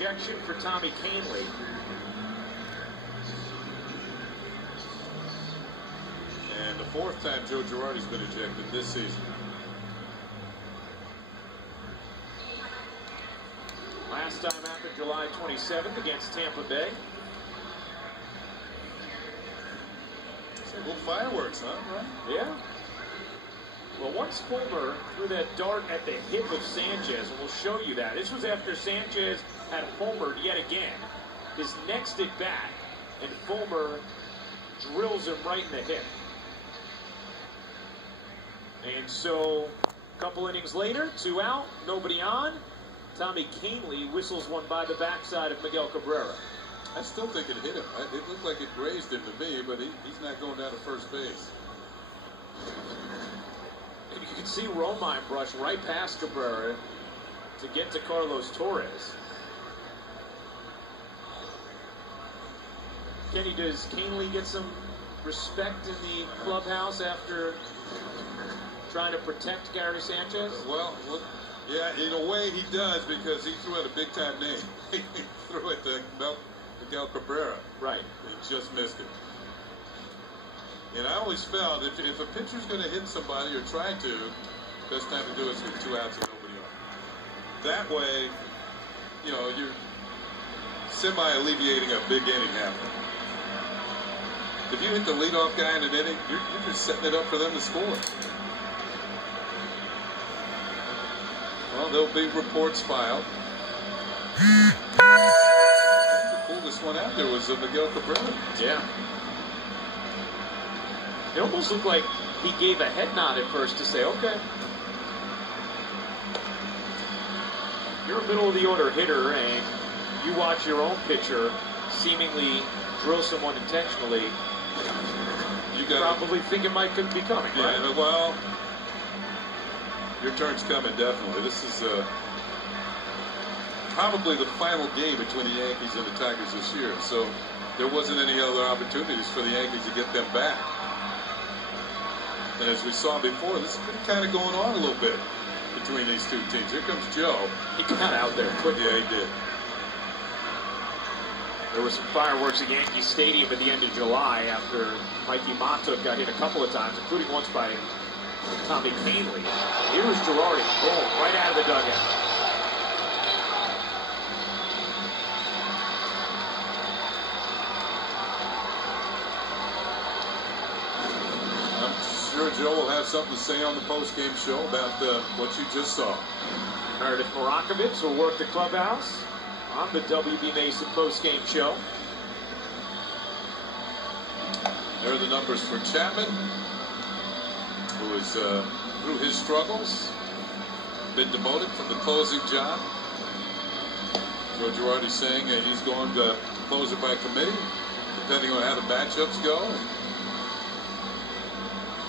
Ejection for Tommy Kahnle. And the fourth time Joe Girardi's been ejected this season. Last time happened July 27th against Tampa Bay. It's a little fireworks, huh? Right? Yeah. Well, once Fulmer threw that dart at the hip of Sanchez, and we'll show you that. This was after Sanchez had homered yet again. His next at bat, and Fulmer drills him right in the hip. And so, a couple innings later, 2 out, nobody on. Tommy Kahnle whistles one by the backside of Miguel Cabrera. I still think it hit him. It looked like it grazed him to me, but he's not going down to first base. And you can see Romine brush right past Cabrera to get to Carlos Torres. Kenny, does Kahnle get some respect in the clubhouse after trying to protect Gary Sanchez? Well, yeah, in a way he does, because he threw out a big-time name. He threw it to Miguel Cabrera. Right. He just missed it. And I always felt if a pitcher's going to hit somebody or try to, best time to do it is with 2 outs and nobody on. That way, you know, you're semi-alleviating a big inning happening. If you hit the leadoff guy in an inning, you're just setting it up for them to score. Well, there'll be reports filed. The coolest one out there was Miguel Cabrera. Yeah. It almost looked like he gave a head nod at first to say, okay. You're a middle of the order hitter and you watch your own pitcher seemingly drill someone intentionally. You probably think it might be coming, yeah, right? Well, your turn's coming, definitely. This is probably the final game between the Yankees and the Tigers this year. So there wasn't any other opportunities for the Yankees to get them back. And as we saw before, this has been kind of going on a little bit between these two teams. Here comes Joe. He got out there quickly. Yeah, he did. There were some fireworks at Yankee Stadium at the end of July after Mikey Matuk got hit a couple of times, including once by Tommy Kahnle. Here was Girardi, boom, right out of the dugout. I'm sure Joe will have something to say on the post-game show about what you just saw. Meredith Marakovitz will work the clubhouse on the W.B. Mason post-game show. There are the numbers for Chapman, who is through his struggles, been demoted from the closing job. Joe Girardi saying he's going to close it by committee, depending on how the matchups go.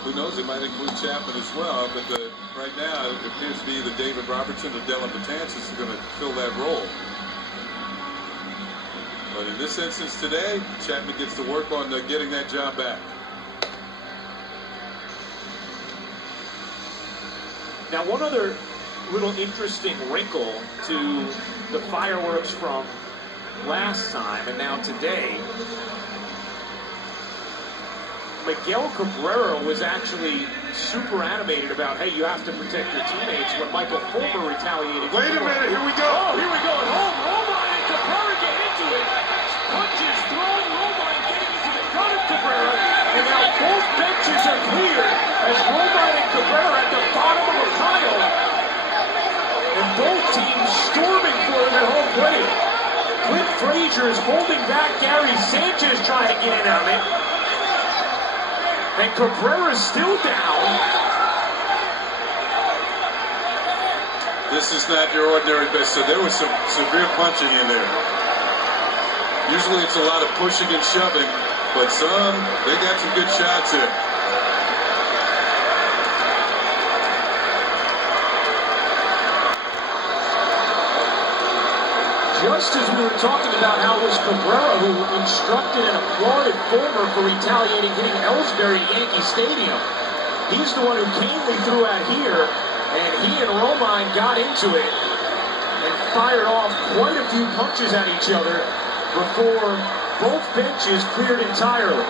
Who knows, it might include Chapman as well, but right now it appears to be either David Robertson or Dylan Betances who are going to fill that role. But in this instance today, Chapman gets to work on getting that job back. Now, one other little interesting wrinkle to the fireworks from last time and now today. Miguel Cabrera was actually super animated about, hey, you have to protect your teammates when Michael Fulmer retaliated. Wait a minute, here we go. Oh, here we go. And Romine and Cabrera get into it. Punches thrown, Romine getting into the front of Cabrera. And now both benches are cleared as Romine and Cabrera at the bottom of a pile. And both teams storming for their home plate. Clint Frazier is holding back Gary Sanchez trying to get in on it. And Cabrera's still down. This is not your ordinary best. So there was some severe punching in there. Usually it's a lot of pushing and shoving, but they got some good shots here. Just as we were talking about how it was Cabrera who instructed and applauded Fulmer for retaliating, hitting Ellsbury at Yankee Stadium. He's the one who Kahnle threw at here, and he and Romine got into it. And fired off quite a few punches at each other before both benches cleared entirely.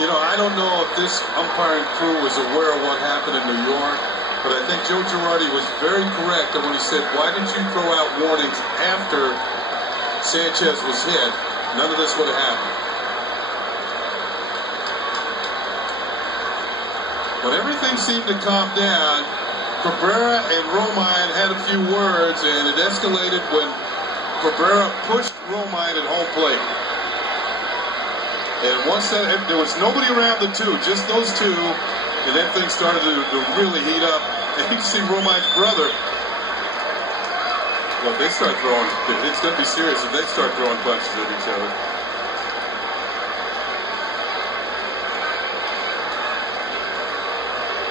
You know, I don't know if this umpiring crew was aware of what happened in New York, but I think Joe Girardi was very correct when he said, why didn't you throw out warnings after Sanchez was hit? None of this would have happened. When everything seemed to calm down, Cabrera and Romine had a few words, and it escalated when Cabrera pushed Romine at home plate. And once that, there was nobody around the two, just those two, and then things started to really heat up. And you can see Romine's brother. Well, if they start throwing, it's going to be serious if they start throwing punches at each other.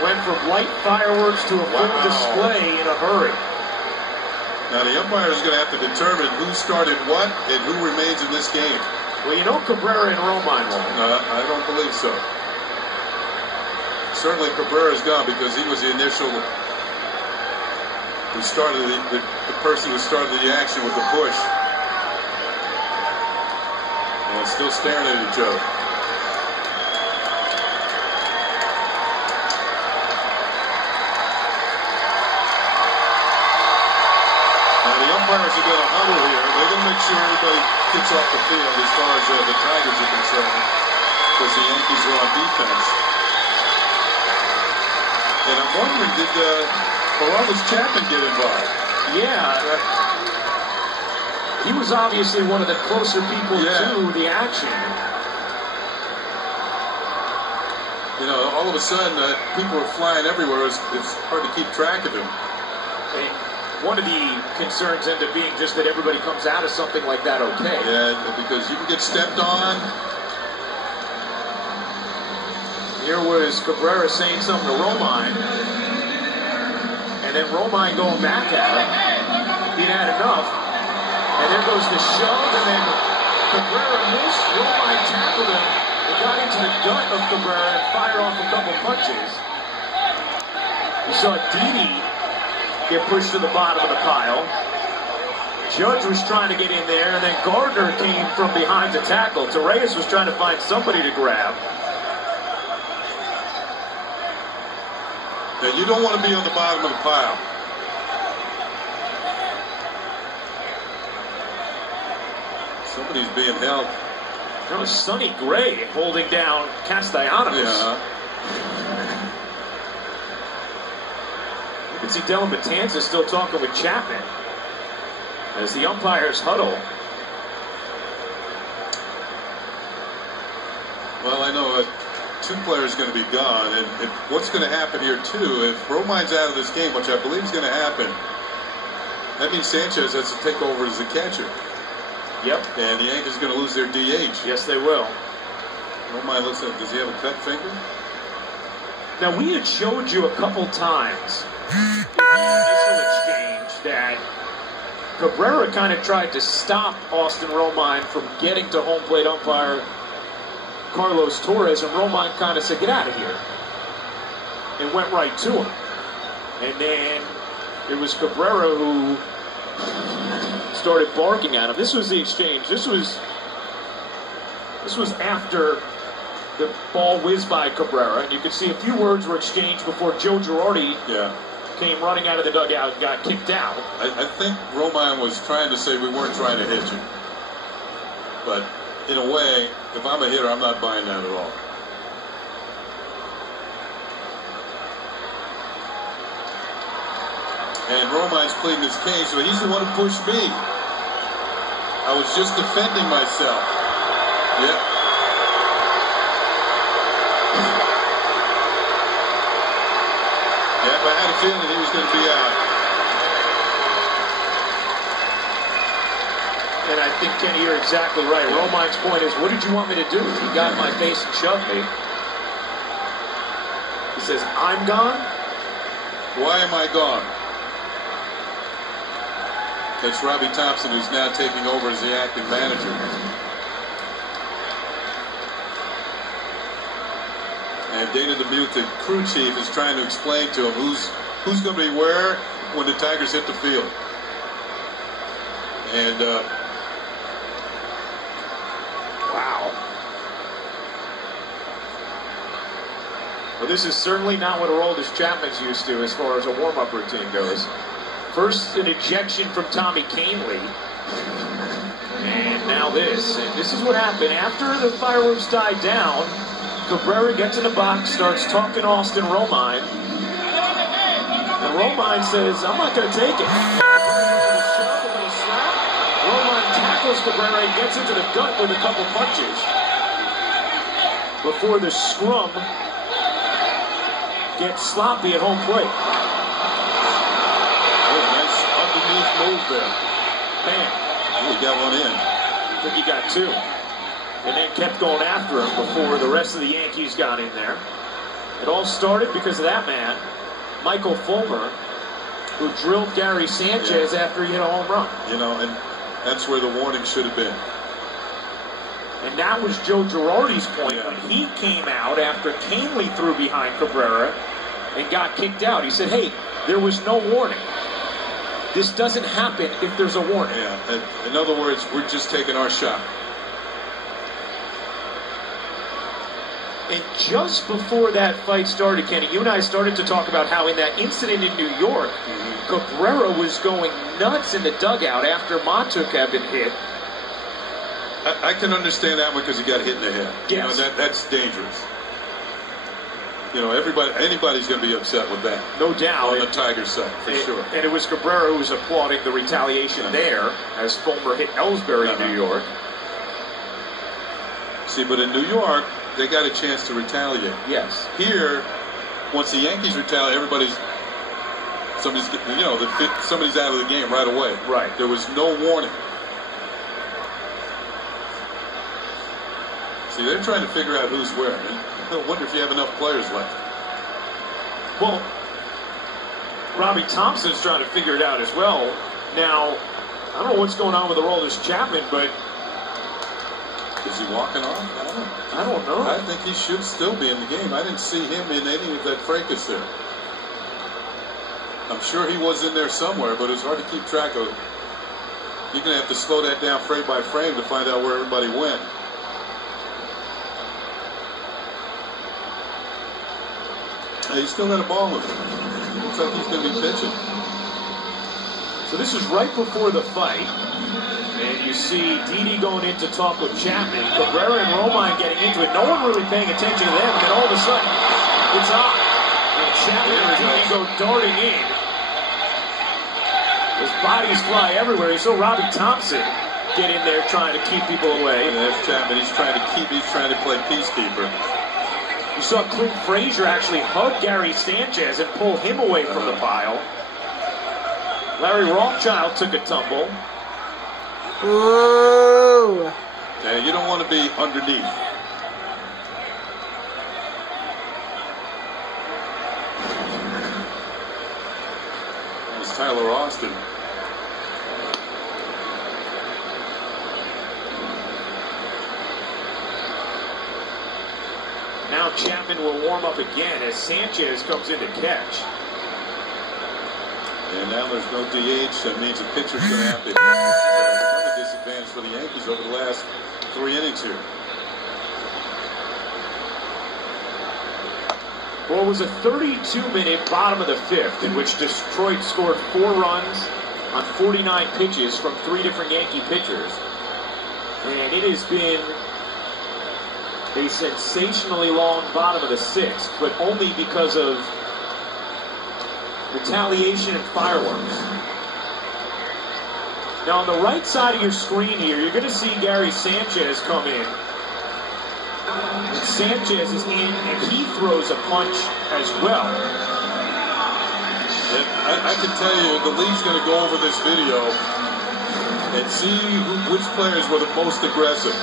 Went from light fireworks to a full display in a hurry. Now the umpire is going to have to determine who started what and who remains in this game. Well, you know Cabrera and Romine won. I don't believe so. Certainly Cabrera's gone because he was the initial who started the person who started the action with the push. And still staring at each other. Umpires are going to huddle here. They're going to make sure everybody gets off the field as far as the Tigers are concerned, because the Yankees are on defense. And I'm wondering, did Aroldis Chapman get involved? Yeah. He was obviously one of the closer people to the action. You know, all of a sudden, people are flying everywhere. It's hard to keep track of him. One of the concerns ended up being just that everybody comes out of something like that okay. Yeah, because you can get stepped on. Here was Cabrera saying something to Romine. And then Romine going back at him. He'd had enough. And there goes the shove, and then Cabrera missed. Romine tackled him. It got into the gut of Cabrera and fired off a couple punches. You saw Didi get pushed to the bottom of the pile. Judge was trying to get in there, and then Gardner came from behind to tackle. Torreyes was trying to find somebody to grab. Yeah, you don't want to be on the bottom of the pile. Somebody's being held. That was Sonny Gray holding down Castellanos. Yeah. You can see Dylan Betances still talking with Chapman as the umpires huddle. Well, I know two players are going to be gone, and what's going to happen here too, if Romine's out of this game, which I believe is going to happen, that means Sanchez has to take over as the catcher. Yep. And the Yankees are going to lose their DH. Yes, they will. Romine looks like, does he have a cut finger? Now, we had showed you a couple times in the initial exchange that Cabrera kind of tried to stop Austin Romine from getting to home plate umpire Carlos Torres, and Romine kind of said, get out of here, and went right to him. And then it was Cabrera who started barking at him. This was the exchange. This was after the ball whizzed by Cabrera, and you could see a few words were exchanged before Joe Girardi came running out of the dugout and got kicked out. I think Romine was trying to say we weren't trying to hit you. But in a way, if I'm a hitter, I'm not buying that at all. And Romine's pleading his case, but he's the one who pushed me. I was just defending myself. Yep. Yep, I had a feeling he was going to be out. And I think, Kenny, you're exactly right. Romine's point is, what did you want me to do? He got in my face and shoved me. He says, I'm gone? Why am I gone? That's Robbie Thompson, who's now taking over as the acting manager. And Dana DeMute, the crew chief, is trying to explain to him who's going to be where when the Tigers hit the field. And wow. Well, this is certainly not what Aroldis Chapman's used to as far as a warm-up routine goes. First, an ejection from Tommy Kahnle. And now this. And this is what happened. After the fireworks died down, Cabrera gets in the box, starts talking Austin Romine. And Romine says, I'm not going to take it. Romine tackles Cabrera and gets into the gut with a couple punches before the scrum gets sloppy at home plate. Oh, nice underneath move there. Bam. He got one in. I think he got two. And then kept going after him before the rest of the Yankees got in there. It all started because of that man, Michael Fulmer, who drilled Gary Sanchez after he hit a home run. You know, and that's where the warning should have been. And that was Joe Girardi's point when he came out after Kahnle threw behind Cabrera and got kicked out. He said, hey, there was no warning. This doesn't happen if there's a warning. Yeah, in other words, we're just taking our shot. And just before that fight started, Kenny, you and I started to talk about how in that incident in New York, Cabrera was going nuts in the dugout after Montuk had been hit. I can understand that one because he got hit in the head. Yes. You know, that's dangerous. You know, anybody's going to be upset with that. No doubt. On the Tiger side, for sure. And it was Cabrera who was applauding the retaliation there as Fulmer hit Ellsbury in New York. See, but in New York, they got a chance to retaliate. Yes. Here, once the Yankees retaliate, somebody's out of the game right away. Right. There was no warning. See, they're trying to figure out who's where. I wonder if you have enough players left. Well, Robbie Thompson's trying to figure it out as well. Now, I don't know what's going on with Aroldis Chapman, but is he walking on? I don't know. I think he should still be in the game. I didn't see him in any of that fracas there. I'm sure he was in there somewhere, but it's hard to keep track of. You're going to have to slow that down frame by frame to find out where everybody went. He's still got a ball with him. Looks like he's going to be pitching. So this is right before the fight. And you see Didi going in to talk with Chapman. Cabrera and Romine getting into it. No one really paying attention to them. And then all of a sudden, it's on. And Chapman and Didi go darting in. His bodies fly everywhere. You saw Robbie Thompson get in there trying to keep people away. And there's Chapman. He's trying to play peacekeeper. You saw Clint Frazier actually hug Gary Sanchez and pull him away from the pile. Larry Rothschild took a tumble. Ooh. Yeah, you don't want to be underneath. There's Tyler Austin. Now Chapman will warm up again as Sanchez comes in to catch. And now there's no DH. That means the pitcher's going to have to hit. Another disadvantage for the Yankees over the last 3 innings here. Well, it was a 32-minute bottom of the 5th in which Detroit scored 4 runs on 49 pitches from 3 different Yankee pitchers. And it has been a sensationally long bottom of the 6th, but only because of retaliation and fireworks. Now on the right side of your screen here, you're going to see Gary Sanchez come in. And Sanchez is in, and he throws a punch as well. I can tell you, the league's going to go over this video and see which players were the most aggressive.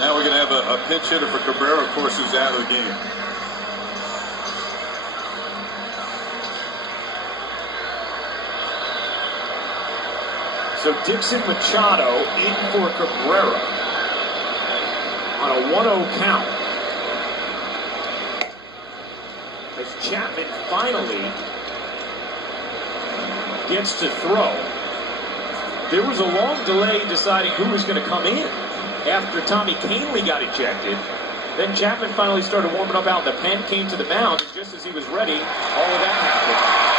Now we're going to have a pinch hitter for Cabrera, of course, who's out of the game. So Dixon Machado in for Cabrera on a 1-0 count. As Chapman finally gets to throw. There was a long delay deciding who was going to come in after Tommy Kahnle got ejected. Then Chapman finally started warming up out in the pen, came to the mound, and just as he was ready, all of that happened.